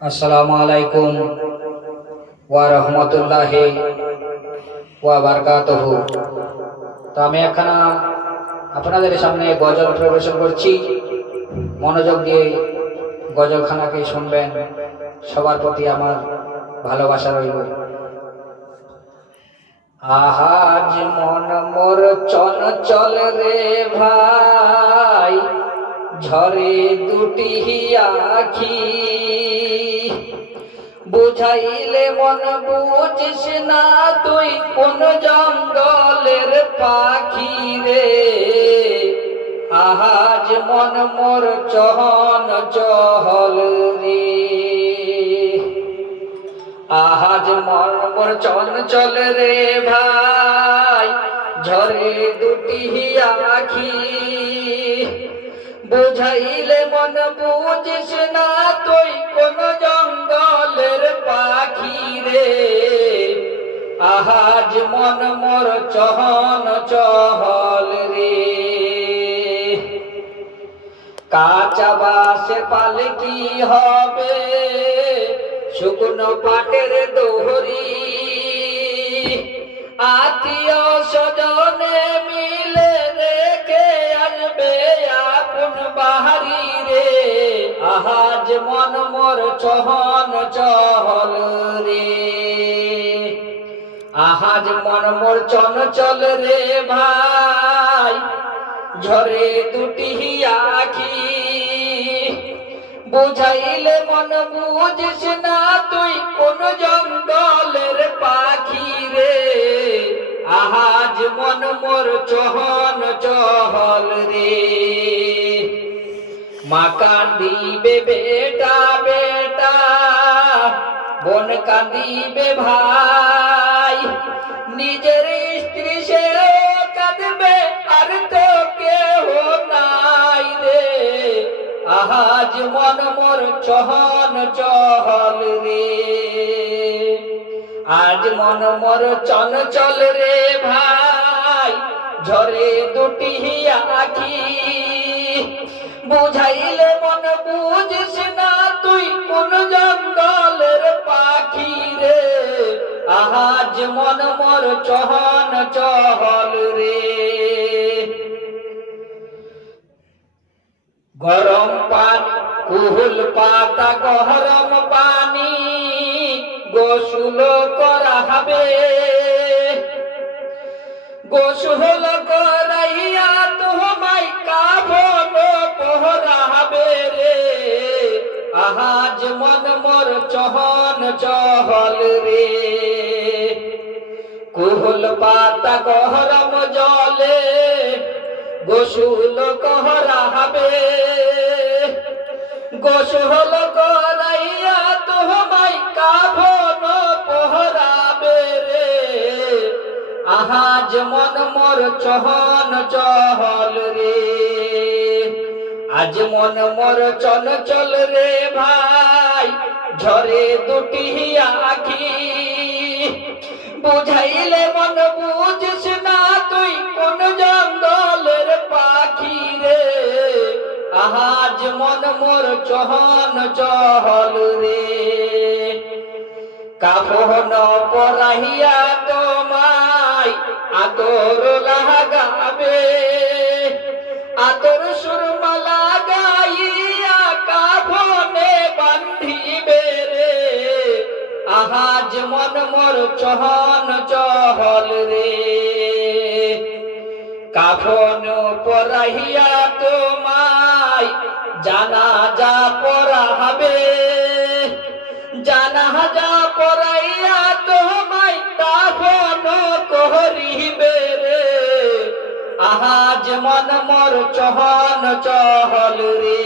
আসসালামু আলাইকুম ওয়া রাহমাতুল্লাহি ওয়া বারাকাতুহু। তো আমি এখন আপনাদের সামনে গজল পরিবেশন করছি। মনোযোগ দিয়ে গজলখানাকে শুনবেন। সবার প্রতি আমার ভালোবাসা রইল। আহাজ মন মোর চঞ্চল রে ভাই, ঝরে দুটি আখি, বুঝাইলে মন বুঝিস না তুই কোন জঙ্গলের পাখি রে। আহাজ মন মোর চহন চহল রে, আহাজ মন মোর চঞ্চল রে ভাই, ঝরে দুটি আখি, বুঝাইলে মন বুঝিস না তুই কোন জঙ্গলের পাখি রে। আহাজ মন মোর চহন চহল রে। কাঁচা বাঁশের পালকি হবে, শুকনো পাটের দোহরি, আত্মীয় স্বজনে মিলে রেখে আসবে আপন বাহারি রে। আহাজ মন মোর চহন চহল রে, আহাজ মন মোর চঞ্চল রে ভাই, ঝরে দুটি আখি, বুঝাইলে মন বুঝিস না তুই কোন জঙ্গলের পাখি রে। আহাজ মন মোর চহন চহল রে। মা কান্দিবে বেটা বেটা, বোন কান্দিবে ভাই, নিজের স্ত্রী সে কাঁদবে আর তো কেহ নাই রে। আহাজ মন মোর চহন চহল রে, আজ মন মোর চঞ্চল রে ভাই, ঝরে দুটি আখি, বুঝাইলে মন বুঝিস না তুই কোন জঙ্গলের পাখি রে। আহাজ মন মোর চহন চহল রে। গরম পানি কুহুল পাতা গরম পানি, গোসল করা হবে, গোসল করাইয়া তোমায় কাফন পহরাবে রে। আহাজ মন মোর চহন চহল রে। কুহুল পাতা গরম জলে, গোসল করাবে, গোসল করাইয়া তোমায় কাফন পহরাবে রে। আহাজ মন মোর চহন চহল রে, আজ মন মোর চঞ্চল রে ভাই, ঝরে দুটি আখি, বুঝাইলে মন বুঝিস না তুই কোন জঙ্গলের পাখি রে। আহাজ মন মোর চহন চহল রে। কাফন পরাহিয়া তোমায় আতর লাগাবে, আতর সুরমা লাগাইয়া কাফনে বান্ধিবে রে। আহাজ মন মোর চহন চহল রে। কাফন পরাহিয়া তোমায় জানাজা পড়াবে, জানাজা পড়াইয়া তোমায় কাফন করিবে রে। আহাজ মন মোর চহন চহল রে,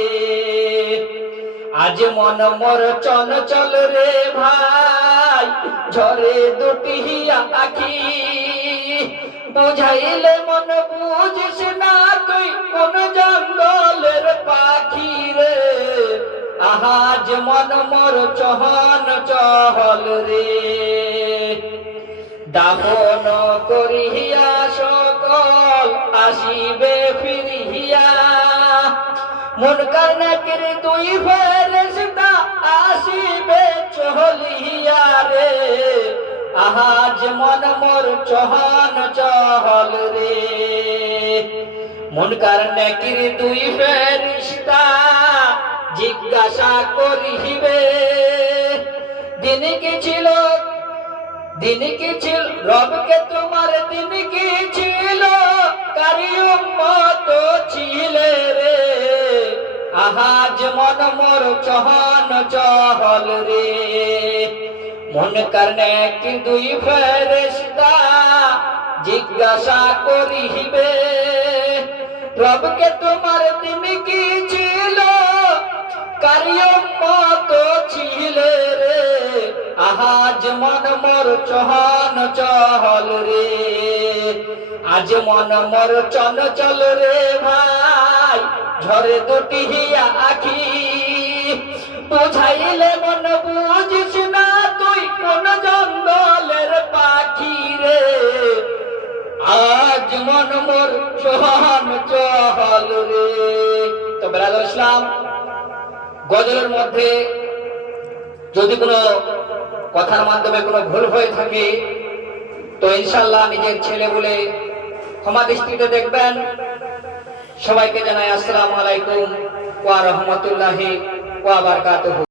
আজ মন মোর চঞ্চল রে ভাই, ঝরে দুটি আখি, বুঝাইলে মন বুঝিস না তুই কোন জঙ্গলের পাখি রে। আহাজ মন মোর চহন চহল রে। দাফন করিয়া সকল আসিবে ফিরিয়া, মুনকার নাকির দুই ফেরেশতা আসিবে আহাজ মন মোর চহন চহল রে। মুনকার নেকির দুই ফেরেশতা জিজ্ঞাসা করিবে, দিন কি ছিল রবকে তোমার দিন কি ছিল, কারি উম্মত ছিলে রে। আহাজ মন মোর চহন চহল রে। মুনকার নেকির দুই ফেরেশতা জিজ্ঞাসা করিবে, রবকে তোমার দিন কি ছিল, কারি উম্মত ছিলে রে। আজ মন মোর চহন চহল রে। আজ মন মোর চঞ্চল রে ভাই, ঝরে দুটি হিয়া আখি। বুঝাইলে মন বুঝিস না তুই কোন জঙ্গলের পাখি রে। আজ মন মোর চহন চহল রে। তো ব্রাদার ইসলাম, গজলের মধ্যে যদি কোনো কথার মাধ্যমে কোনো ভুল হয়ে থাকে তো ইনশাআল্লাহ নিজের ছেলে বলে ক্ষমা দৃষ্টিতে দেখবেন। সবাইকে জানাই আসসালামু আলাইকুম ওয়া রাহমাতুল্লাহি ওয়া বারাকাতুহু।